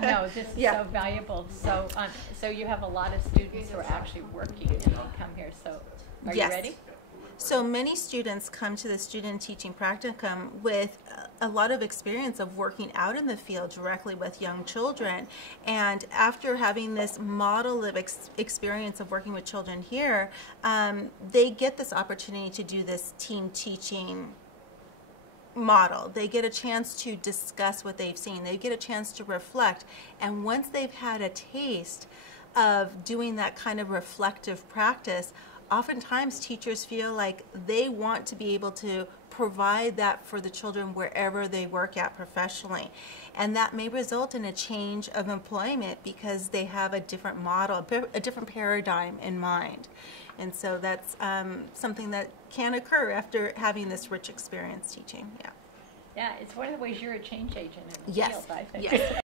No, this is so valuable. So, so you have a lot of students who are actually working and they come here. So, are you ready? So many students come to the student teaching practicum with a lot of experience of working out in the field directly with young children. And after having this model of experience of working with children here, they get this opportunity to do this team teaching model. They get a chance to discuss what they've seen. They get a chance to reflect. And once they've had a taste of doing that kind of reflective practice, oftentimes teachers feel like they want to be able to provide that for the children wherever they work at professionally. And that may result in a change of employment because they have a different model, a different paradigm in mind. And so that's something that can occur after having this rich experience teaching. Yeah. Yeah, it's one of the ways you're a change agent in the Yes. field, I think. Yes.